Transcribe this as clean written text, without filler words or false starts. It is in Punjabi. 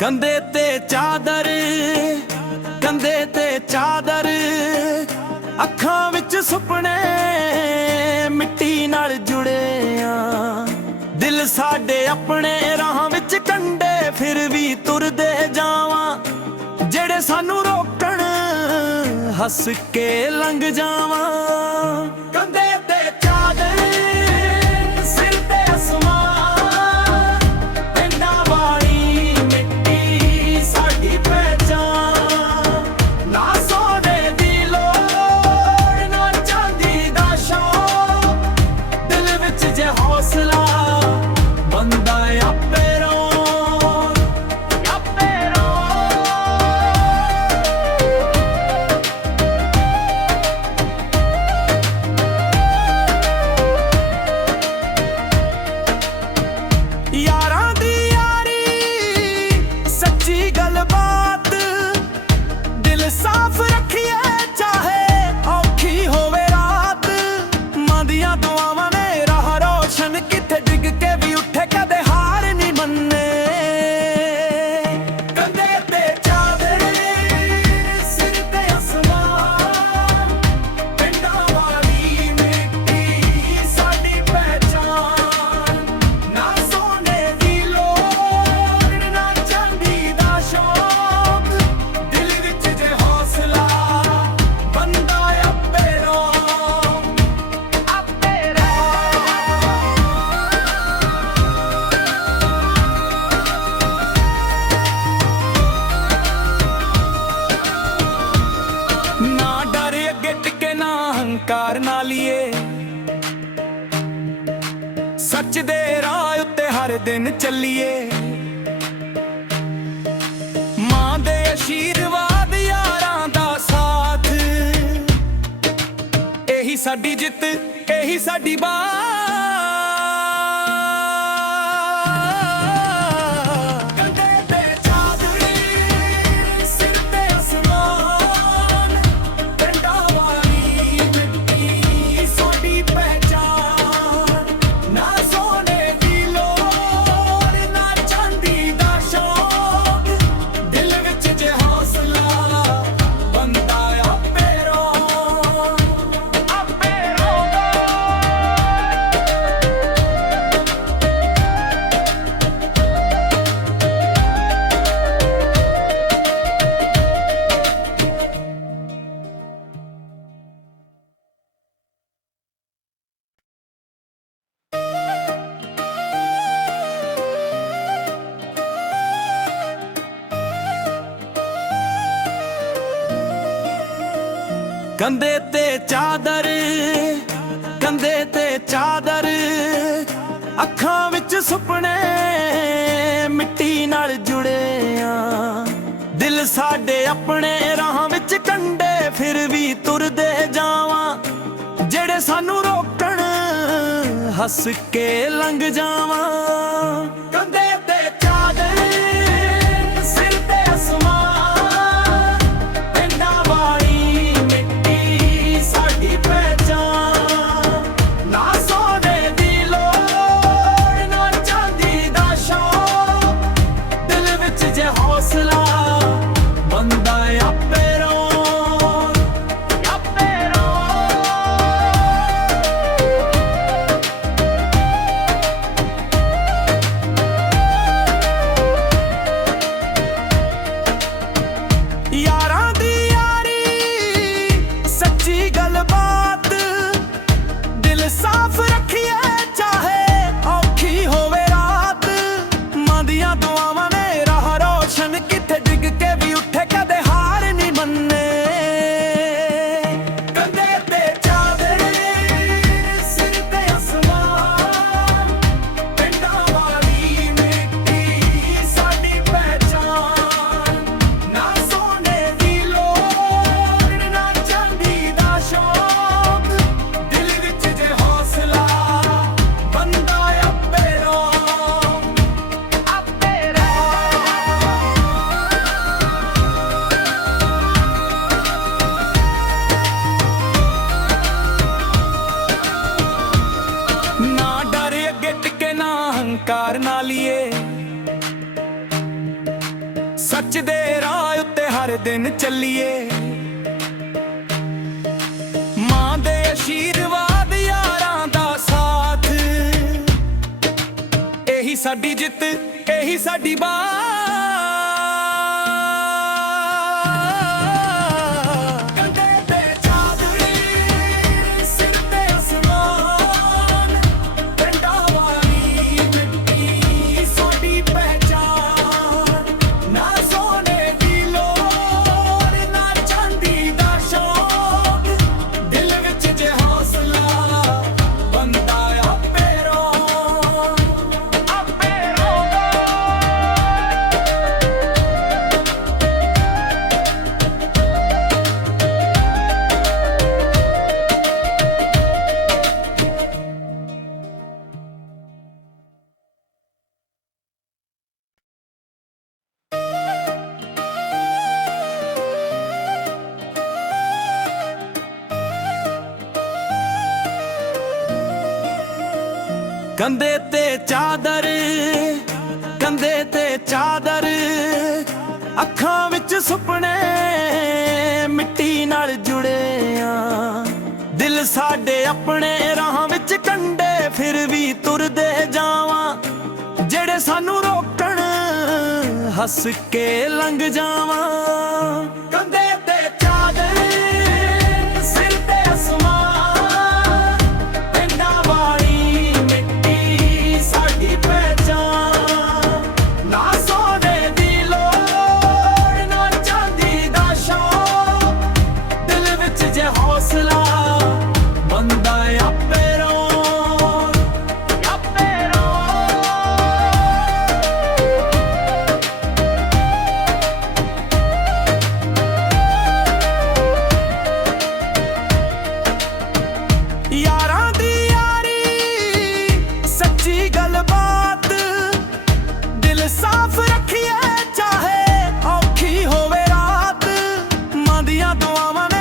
ਕੰਧੇ ਤੇ ਚਾਦਰ, ਕੰਧੇ ਤੇ ਚਾਦਰ, ਅੱਖਾਂ ਵਿੱਚ ਸੁਪਨੇ ਮਿੱਟੀ ਨਾਲ ਜੁੜੇ ਆ। ਦਿਲ ਸਾਡੇ ਆਪਣੇ ਰਾਹਾਂ ਵਿੱਚ ਕੰਢੇ, ਫਿਰ ਵੀ ਤੁਰਦੇ ਜਾਵਾਂ। ਜਿਹੜੇ ਸਾਨੂੰ ਰੋਕਣ ਹੱਸ ਕੇ ਲੰਘ ਜਾਵਾਂ। ਕੰਧੇ ਤੇ ਚਾਦਰ, ਸਿਰ ਤੇ ਅਸਮਾਨ, ਪਿੰਡਾਂ ਵਾਲੀ ਮਿੱਟੀ ਸਾਡੀ ਪਹਿਚਾਨ। ਨਾ ਸੋਨੇ ਦੀ ਲੋੜ, ਨਾ ਚਾਂਦੀ ਦਾ ਸ਼ੌਕ, ਦਿਲ ਵਿੱਚ ਜੇ ਹੌਸਲਾ ਬੰਦਾ ਆਪੇ ਰੋਣ, ਆਪੇ ਰੋਣ। ਯਾਰਾਂ ਦੀ ਯਾਰੀ, ਸੱਚੀ ਗੱਲਬਾਤ, ਦਿਲ ਸਾਫ਼ ਰੱਖੀਏ ਚਾਹੇ ਔਖੀ ਹੋਵੇ ਰਾਤ। ਮਾਂ ਦੀਆਂ ਦੁਆਵਾਂ ਨੇ ਰਾਹ ਰੋਸ਼ਨ, ਕਿੱਥੇ ਡਿੱਗ ਕੇ ਵੀ ਉੱਠੇ ਕਦੇ ਹਾਰ ਨਹੀਂ ਮੰਨੇ। ਕੰਧੇ ਤੇ ਚਾਦਰ, ਸਿਰ ਤੇ ਅਸਮਾਨ, ਪਿੰਡਾਂ ਵਾਲੀ ਮਿੱਟੀ ਸਾਡੀ ਪਹਿਚਾਨ। ਨਾ ਸੋਨੇ ਦੀ ਲੋੜ, ਨਾ ਚਾਂਦੀ ਦਾ ਸ਼ੌਕ, ਦਿਲ ਵਿੱਚ ਜੇ ਹੌਸਲਾ ਬੰਦਾ ਆਪੇ ਰੋਣ, ਆਪੇ ਰੋਣ। ਨਾ ਡਰ ਅੱਗੇ ਟਿਕੇ, ਨਾ ਹੰਕਾਰ, ਨਾ ਲੀਏ ਸੱਚ ਦੇ ਰਾਹ ਉੱਤੇ ਹਰ ਦਿਨ ਚੱਲੀਏ। ਮਾਂ ਦੇ ਆਸ਼ੀਰਵਾਦ, ਯਾਰਾਂ ਦਾ ਸਾਥ, ਇਹੀ ਸਾਡੀ ਜਿੱਤ, ਇਹੀ ਸਾਡੀ ਬਾਤ। ਕੰਧੇ ਤੇ ਚਾਦਰ, ਸਿਰ ਤੇ ਅਸਮਾਨ, ਪਿੰਡਾਂ ਵਾਲੀ ਮਿੱਟੀ ਸਾਡੀ ਪਹਿਚਾਨ। ਨਾ ਸੋਨੇ ਦੀ ਲੋੜ, ਨਾ ਚਾਂਦੀ ਦਾ ਸ਼ੌਕ, ਦਿਲ ਵਿੱਚ ਜੇ ਹੌਸਲਾ ਬੰਦਾ ਆਪੇ ਰੋਣ, ਆਪੇ ਰੋਣ। ਕੰਧੇ ਤੇ ਚਾਦਰ, ਕੰਧੇ ਤੇ ਚਾਦਰ, ਅੱਖਾਂ ਵਿੱਚ ਸੁਪਨੇ ਮਿੱਟੀ ਨਾਲ ਜੁੜੇ ਆ। ਦਿਲ ਸਾਡੇ ਆਪਣੇ ਰਾਹਾਂ ਵਿੱਚ ਕੰਢੇ, ਫਿਰ ਵੀ ਤੁਰਦੇ ਜਾਵਾਂ। ਜਿਹੜੇ ਸਾਨੂੰ ਰੋਕਣ ਹੱਸ ਕੇ ਲੰਘ ਜਾਵਾਂ। ਕੰਧੇ ਤੇ ਚਾਦਰ, ਸਿਰ ਤੇ ਅਸਮਾਨ, ਪਿੰਡਾਂ ਵਾਲੀ ਮਿੱਟੀ ਸਾਡੀ ਪਹਿਚਾਨ। ਨਾ ਸੋਨੇ ਦੀ ਲੋੜ, ਨਾ ਚਾਂਦੀ ਦਾ ਸ਼ੌਕ, ਦਿਲ ਵਿੱਚ ਜੇ ਹੌਸਲਾ ਬੰਦਾ ਆਪੇ ਰੋਣ, ਆਪੇ ਰੋਣ। ਦਿਨ ਚੱਲੀਏ। ਮਾਂ ਦੇ ਆਸ਼ੀਰਵਾਦ, ਯਾਰਾਂ ਦਾ ਸਾਥ, ਇਹੀ ਸਾਡੀ ਜਿੱਤ, ਇਹੀ ਸਾਡੀ ਬਾਤ। ਕੰਧੇ ਤੇ ਚਾਦਰ, ਕੰਧੇ ਤੇ ਚਾਦਰ, ਅੱਖਾਂ ਵਿੱਚ ਸੁਪਨੇ ਮਿੱਟੀ ਨਾਲ ਜੁੜੇ ਆ। ਦਿਲ ਸਾਡੇ ਆਪਣੇ ਰਾਹਾਂ ਵਿੱਚ ਕੰਢੇ, ਫਿਰ ਵੀ ਤੁਰਦੇ ਜਾਵਾਂ। ਜਿਹੜੇ ਸਾਨੂੰ ਰੋਕਣ, ਹੱਸ ਕੇ ਲੰਘ ਜਾਵਾਂ। ਕੰਧੇ ਤੇ ਚਾਦਰ, ਸਿਰ ਤੇ ਅਸਮਾਨ, ਪਿੰਡਾਂ ਵਾਲੀ ਮਿੱਟੀ ਸਾਡੀ ਪਹਿਚਾਨ। ਨਾ ਸੋਨੇ ਦੀ ਲੋੜ, ਨਾ ਚਾਂਦੀ ਦਾ ਸ਼ੌਕ, ਦਿਲ ਵਿੱਚ ਜੇ ਹੌਸਲਾ ਬੰਦਾ ਆਪੇ ਰੋਣ, ਆਪੇ ਰੋਣ। ਯਾਰਾਂ ਦੀ ਯਾਰੀ, ਸੱਚੀ ਗੱਲਬਾਤ, ਦਿਲ ਸਾਫ਼ ਰੱਖੀਏ ਚਾਹੇ ਔਖੀ ਹੋਵੇ ਰਾਤ। ਮਾਂ ਦੀਆਂ ਦੁਆਵਾਂ ਨੇ